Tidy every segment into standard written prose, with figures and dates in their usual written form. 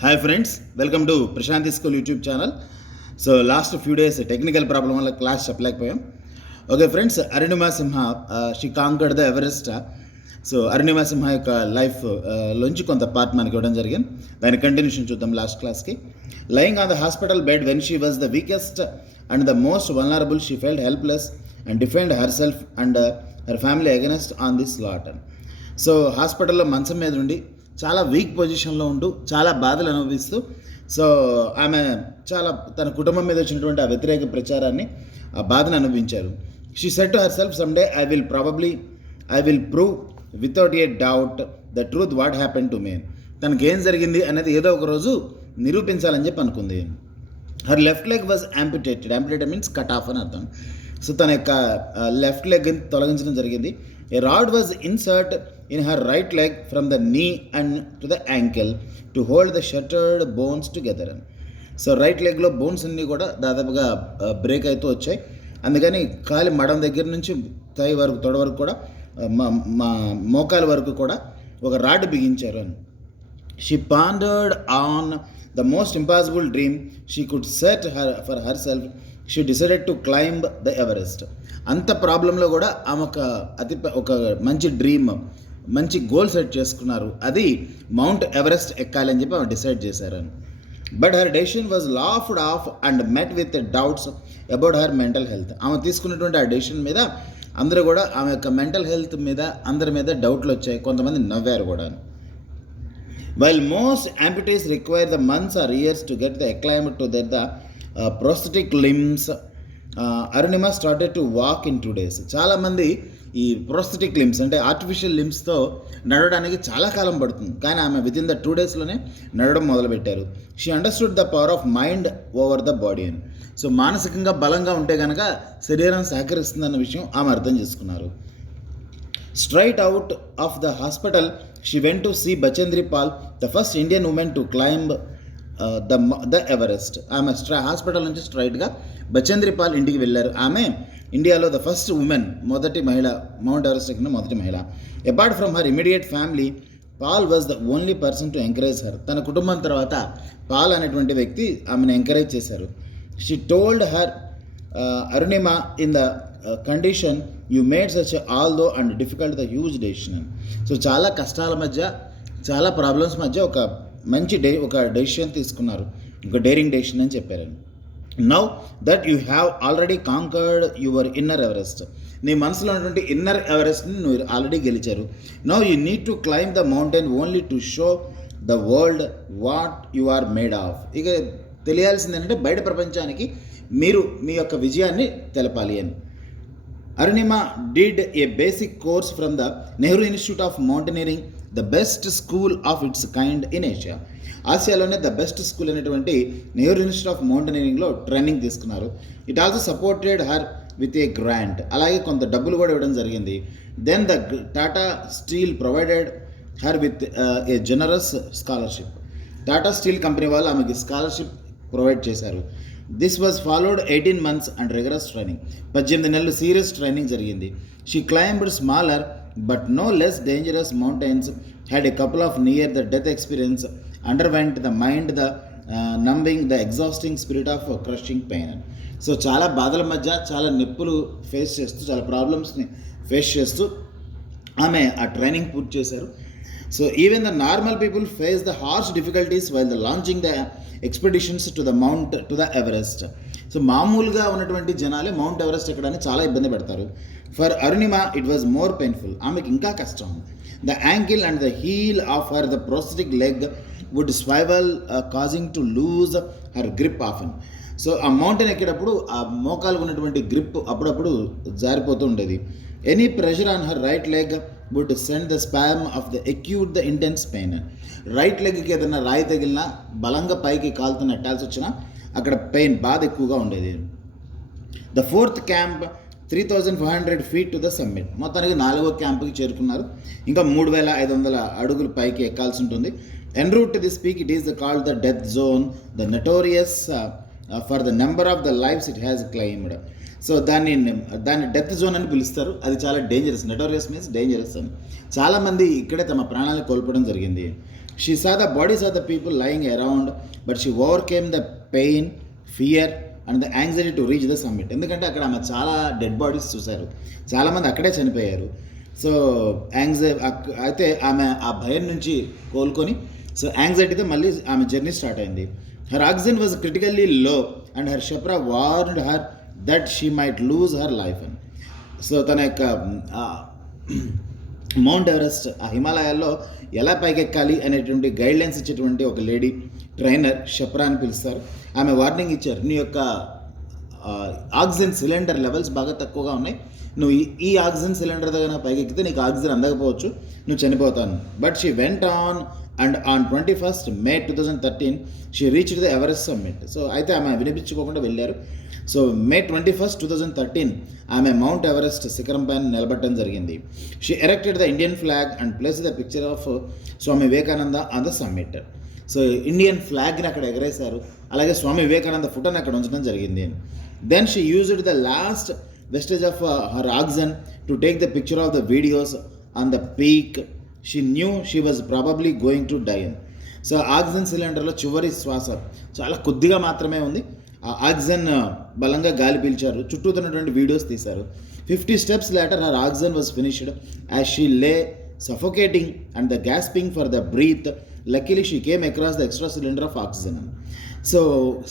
Hi friends, welcome to Prashanti school YouTube channel. So last few days technical problem వల్ల class చెప్పలేకపోయాం. Okay friends, Arunima Sinha she conquered the Everest. So Arunima Sinha యొక్క life లోంచి కొంత part మనకి ఇవ్వడం జరిగింది. దాని కంటిన్యూషన్ చూద్దాం లాస్ట్ క్లాస్కి. Lying on the hospital bed when she was the weakest and the most vulnerable, she felt helpless and defend her self and her family against on this lot. So హాస్పిటల్లో మంచం మీద ఉండి చాలా week పొజిషన్లో ఉంటూ చాలా బాధలు అనుభవిస్తూ, సో ఆమె చాలా తన కుటుంబం మీద వచ్చినటువంటి ఆ వ్యతిరేక ప్రచారాన్ని, ఆ బాధను అనుభవించారు. She said to herself, some day I will prove without a doubt the truth what happen to me. తనకేం జరిగింది అనేది ఏదో ఒక రోజు నిరూపించాలని చెప్పి అనుకుంది. Her left leg was amputated means cut off అని అర్థం. సో తన యొక్క లెఫ్ట్ లెగ్ తొలగించడం జరిగింది. A rod was inserted in her right leg from the knee and to the ankle to hold the shattered bones together. So right లెగ్లో bones అన్నీ కూడా దాదాపుగా బ్రేక్ అవుతూ వచ్చాయి. అందుకని కాలి మడం దగ్గర నుంచి తై వరకు, తొడ వరకు కూడా, మా మోకాల వరకు కూడా ఒక రాడ్ బిగించారు అని. She pondered on the most impossible dream she could set for her self. She decided to climb the Everest. అంత ప్రాబ్లంలో కూడా ఆమె ఒక మంచి డ్రీమ్, మంచి గోల్ సెట్ చేసుకున్నారు. అది మౌంట్ ఎవరెస్ట్ ఎక్కాలి అని చెప్పి ఆమె డిసైడ్ చేశారని. But her decision was laughed of and met with doubts about her mental health. ఆమె తీసుకున్నటువంటి ఆ డెసిషన్ మీద అందరూ కూడా, ఆమె యొక్క మెంటల్ హెల్త్ మీద అందరి మీద డౌట్లు వచ్చాయి. కొంతమంది నవ్వారు కూడా. While most amputees require the months or years to get the acclaim to that the prosthetic limbs, Arunima started to walk in 2 days. చాలామంది ఈ ప్రోస్థెటిక్ లిమ్స్ అంటే ఆర్టిఫిషియల్ లిమ్స్తో నడవడానికి చాలా కాలం పడుతుంది, కానీ ఆమె వితిన్ ద 2 daysలోనే నడవడం మొదలుపెట్టారు. She understood the power of mind over the body అని. సో మానసికంగా బలంగా ఉంటే కనుక శరీరం సహకరిస్తుందన్న విషయం ఆమె అర్థం చేసుకున్నారు. Straight out of the hospital she went to see Bachendri Pal, the first Indian woman to climb the Everest. ఆమె హాస్పిటల్ నుంచి స్ట్రైట్గా బచేంద్రి పాల్ ఇంటికి వెళ్ళారు. ఆమె ఇండియాలో ద ఫస్ట్ ఉమెన్, మొదటి మహిళ, మౌంట్ ఎవరెస్ట్ ఎక్కిన మొదటి మహిళ. Apart from her immediate family, Pal was the only person to encourage her. తన కుటుంబం తర్వాత పాల్ అనేటువంటి వ్యక్తి ఆమెను ఎంకరేజ్ చేశారు. She told her, Arunima, in the condition you made such although and difficult the huge decision. So చాలా కష్టాల మధ్య, చాలా ప్రాబ్లమ్స్ మధ్య ఒక మంచి ఒక డెసిషన్ తీసుకున్నారు, ఒక డేరింగ్ డెసిషన్ అని చెప్పారు. Now that you have already conquered your inner Everest. నీ మనసులో ఉన్నటువంటి ఇన్నర్ ఎవరెస్ట్ని నువ్వు ఆల్రెడీ గెలిచారు. Now you need to climb the mountain only to show the world what you are made of. ఇక తెలియాల్సింది ఏంటంటే బయట ప్రపంచానికి మీరు మీ యొక్క విజయాన్ని తెలపాలి అని. Arunima did a basic course from the Nehru institute of mountaineering, the best school of its kind in Asia. ఆసియాలోనే ద బెస్ట్ స్కూల్ అనేటువంటి నెహ్రూ ఇన్స్టిట్యూట్ ఆఫ్ మౌంటైనరింగ్లో ట్రైనింగ్ తీసుకున్నారు. It also supported her with a grant. అలాగే కొంత డబ్బులు కూడా ఇవ్వడం జరిగింది. Then the Tata steel provided her with a generous scholarship. Tata steel company వాళ్ళు ఆమెకి స్కాలర్షిప్ ప్రొవైడ్ చేశారు. This was followed 18 months and rigorous training. 18 నెలలు సీరియస్ ట్రైనింగ్ జరిగింది. She climbed smaller but no less dangerous mountains, had a couple of near the death experience, underwent the mind, the numbing, the exhausting spirit of crushing pain. So చాలా బాధల మధ్య, చాలా నొప్పులు face చేస్తూ, చాలా ప్రాబ్లమ్స్ని face చేస్తూ ఆమె ఆ ట్రైనింగ్ పూర్తి చేశారు. So even the normal people face the harsh difficulties while the launching the expeditions to the Everest. So మామూలుగా ఉన్నటువంటి జనాలే మౌంట్ ఎవరెస్ట్ ఎక్కడానికి చాలా ఇబ్బంది పడతారు. For Arunima it was more painful. ఆమెకి ఇంకా కష్టం. The ankle and the heel of her the prosthetic leg would swivel, causing to lose her grip often. So ఆ మౌంటైన్ ఎక్కేటప్పుడు ఆ మోకాలు ఉన్నటువంటి గ్రిప్ అప్పుడప్పుడు జారిపోతూ ఉండేది. Any pressure on her right leg would send the spasm of the acute the intense pain. Right లెగ్కి ఏదైనా రాయి తగిలినా, బలంగా పైకి కాలుతో నెట్టాల్సి వచ్చినా అక్కడ పెయిన్, బాధ ఎక్కువగా ఉండేది. The 4th camp 3,500 feet to the summit. మొత్తానికి 4వ క్యాంపుకి చేరుకున్నారు. ఇంకా 3,500 అడుగులు పైకి ఎక్కాల్సి ఉంటుంది. En route to this peak it is called the death zone, the notorious for the number of the lifes it has claimed. So దాన్ని డెత్ జోన్ అని పిలుస్తారు. అది చాలా డేంజరస్. నటోరియస్ మీన్స్ డేంజరస్ అని. చాలామంది ఇక్కడే తమ ప్రాణాలను కోల్పోవడం జరిగింది. She saw the bodies of the people lying around, but she overcame the pain, fear and the anxiety to reach the summit. ఎందుకంటే అక్కడ ఆమె చాలా డెడ్ బాడీస్ చూశారు, చాలామంది అక్కడే చనిపోయారు. సో అయితే ఆమె ఆ భయం నుంచి కోలుకొని సో యాంగ్జైటీతో మళ్ళీ ఆమె జర్నీ స్టార్ట్ అయింది. Her oxygen was critically low and her షెప్రా warned her that she might lose her life అని. సో తన యొక్క మౌంట్ ఎవరెస్ట్ ఆ హిమాలయాల్లో ఎలా పైకెక్కాలి అనేటువంటి గైడ్లైన్స్ ఇచ్చేటువంటి ఒక లేడీ ట్రైనర్ షెప్రా అని పిలుస్తారు. ఆమె వార్నింగ్ ఇచ్చారు, నీ యొక్క ఆక్సిజన్ సిలిండర్ లెవెల్స్ బాగా తక్కువగా ఉన్నాయి, నువ్వు ఈ ఆక్సిజన్ సిలిండర్ దగ్గర పైకెక్కితే నీకు ఆక్సిజన్ అందకపోవచ్చు, నువ్వు చనిపోతాను. But she went on and on 21st May 2013 she reached the Everest summit. So అయితే ఆమె వినిపించుకోకుండా వెళ్ళారు. సో May 21st, 2013 ఆమె మౌంట్ ఎవరెస్ట్ శిఖరం పైన నిలబడటం జరిగింది. She erected the Indian flag and place the picture of Swami Vivekananda on the summit. So Indian ఫ్లాగ్ని అక్కడ ఎగరేశారు, అలాగే స్వామి వివేకానంద ఫోటోని అక్కడ ఉంచడం జరిగింది. Then she used the last vestige of her oxygen to take the picture of the videos on the peak. She knew she was probably going to die. So oxygen సిలిండర్లో చివరి శ్వాస చాలా కొద్దిగా మాత్రమే ఉంది. ఆ ఆక్సిజన్ బలంగా గాలి పీల్చారు, చుట్టూతున్నటువంటి వీడియోస్ తీశారు. 50 steps later her oxygen was finished as she lay suffocating and the gasping for the breath. Luckily she came across the extra cylinder of oxygen. So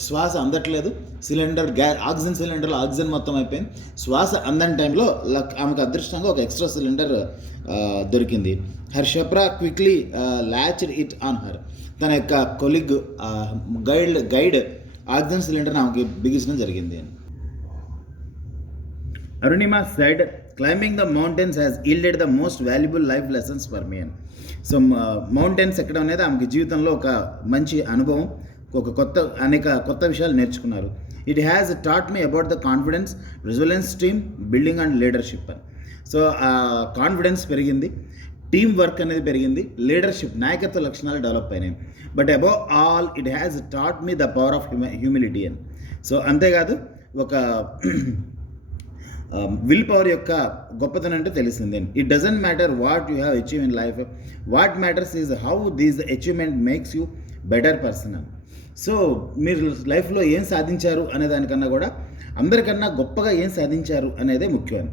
శ్వాస అందట్లేదు, సిలిండర్ ఆక్సిజన్ సిలిండర్లో ఆక్సిజన్ మొత్తం అయిపోయింది. శ్వాస అందని టైంలో ఆమెకు అదృష్టంగా ఒక ఎక్స్ట్రా సిలిండర్ దొరికింది. హర్ షెప్రా quickly latched it on her. తన యొక్క కొలిగ్ గైడ్ ఆక్సిజన్ సిలిండర్ ఆమెకి బిగించడం జరిగింది. Arunima said, climbing the mountains has yielded the most valuable life lessons for me. So mountains ఎక్కడం అనేది ఆమెకి జీవితంలో ఒక మంచి అనుభవం, అనేక కొత్త విషయాలు నేర్చుకున్నారు. It has taught me about the confidence, resilience, team building and leadership అని. సో కాన్ఫిడెన్స్ పెరిగింది, టీమ్ వర్క్ అనేది పెరిగింది, లీడర్షిప్ నాయకత్వ లక్షణాలు డెవలప్ అయినాయి. But above all it has taught me the power of humility అని. సో అంతేకాదు ఒక విల్ పవర్ యొక్క గొప్పతనం అంటే తెలిసింది. It doesn't matter what you have achieve in life, what matters is how these achievement makes you better person. So మీరు లైఫ్లో ఏం సాధించారు అనే దానికన్నా కూడా అందరికన్నా గొప్పగా ఏం సాధించారు అనేదే ముఖ్యం.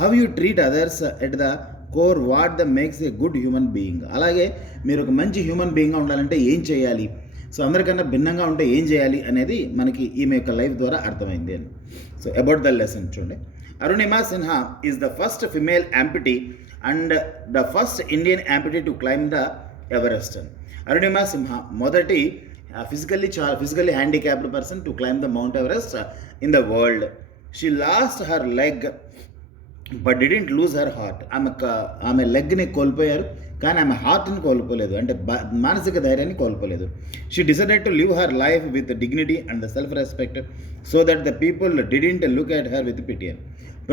How you treat others at the core what the makes a good human being. అలాగే మీరు ఒక మంచి హ్యూమన్ బీయింగ్గా ఉండాలంటే ఏం చేయాలి, సో అందరికన్నా భిన్నంగా ఉంటే ఏం చేయాలి అనేది మనకి ఈమె యొక్క లైఫ్ ద్వారా అర్థమైంది అని. సో అబౌట్ ద లెసన్ చూడండి. Arunima Sinha is the first female amputee and the first Indian amputee to climb the Everest. Arunima Sinha మొదటి physically handicapped person to climb the Mount Everest in the world. She lost her leg but didn't lose her heart. ఆమె లెగ్ని కోల్పోయారు కానీ ఆమె హార్ట్ని కోల్పోలేదు, అంటే మానసిక ధైర్యాన్ని కోల్పోలేదు. She decided to live her life with dignity and the self respect so that the people didn't look at her with pity.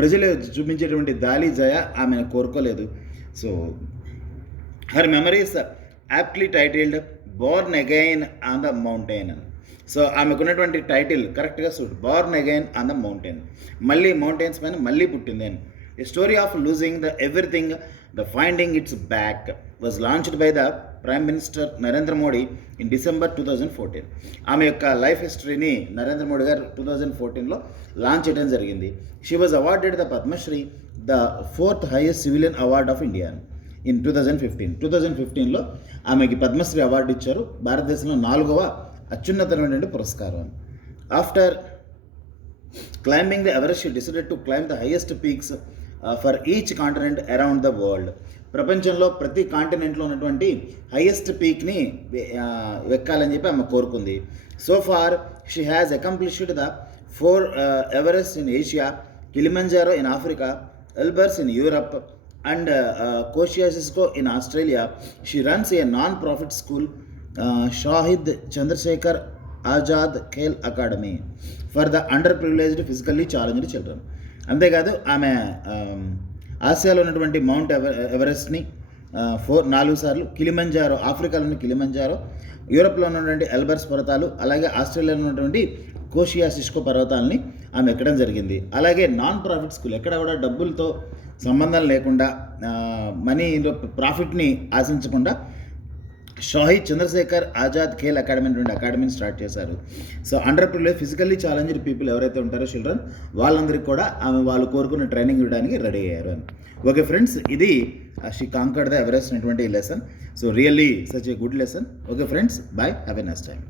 ప్రజలు చూపించేటువంటి దాలి జయ ఆమెను కోరుకోలేదు. So her memories aptly titled born again on the mountain. So ఆమెకున్నటువంటి title కరెక్ట్గా born again on the mountain, మళ్ళీ mountains పైన మళ్ళీ పుట్టింది అని. A story of losing the everything the finding its back was launched by the prime minister Narendra Modi in December 2014. ఆమె యొక్క life హిస్టరీని Narendra Modi గారు 2014లో లాంచ్ చేయడం జరిగింది. She was awarded the Padmashri, the 4th highest civilian award of India in 2015లో ఆమెకి Padmashri award ఇచ్చారు, భారతదేశంలో 4వ అత్యున్నతమైనటువంటి పురస్కారం. After climbing the Everest she decided to climb the highest peaks for each continent around the world. ప్రపంచంలో ప్రతి కాంటినెంట్లో ఉన్నటువంటి హైయెస్ట్ పీక్ని ఎక్కాలని చెప్పి ఆమె కోరుకుంది. So far she has accomplished the 4 Everest in Asia, Kilimanjaro in Africa, Elbrus in Europe and Kosciuszko in Australia. She runs a non-profit school, Shahid Chandrasekhar Azad Khel Academy, for the underprivileged physically challenged children. అంతేకాదు ఆమె ఆసియాలో ఉన్నటువంటి mount ఎవరెస్ట్ని 4 సార్లు, Kilimanjaro ఆఫ్రికాలోని Kilimanjaro, యూరోప్లో ఉన్నటువంటి Elbers పర్వతాలు, అలాగే ఆస్ట్రేలియాలో ఉన్నటువంటి కోషియాసిస్కో పర్వతాలని ఆమె ఎక్కడం జరిగింది. అలాగే నాన్ ప్రాఫిట్ స్కూల్, ఎక్కడ కూడా డబ్బులతో సంబంధం లేకుండా మనీలో ప్రాఫిట్ని ఆశించకుండా షాహిద్ చంద్రశేఖర్ ఆజాద్ ఖేల్ అకాడమీ నుండి అకాడమీని స్టార్ట్ చేశారు. So under privilege physically challenged people ఎవరైతే ఉంటారో చిల్డ్రన్, వాళ్ళందరికీ కూడా ఆమె వాళ్ళు కోరుకున్న ట్రైనింగ్ ఇవ్వడానికి రెడీ అయ్యారు అని. ఓకే ఫ్రెండ్స్, ఇది షీ కాంకర్డ్ ద ఎవరెస్ట్ అనేటువంటి lesson. So really such a good lesson. Okay friends, bye, have a nice time.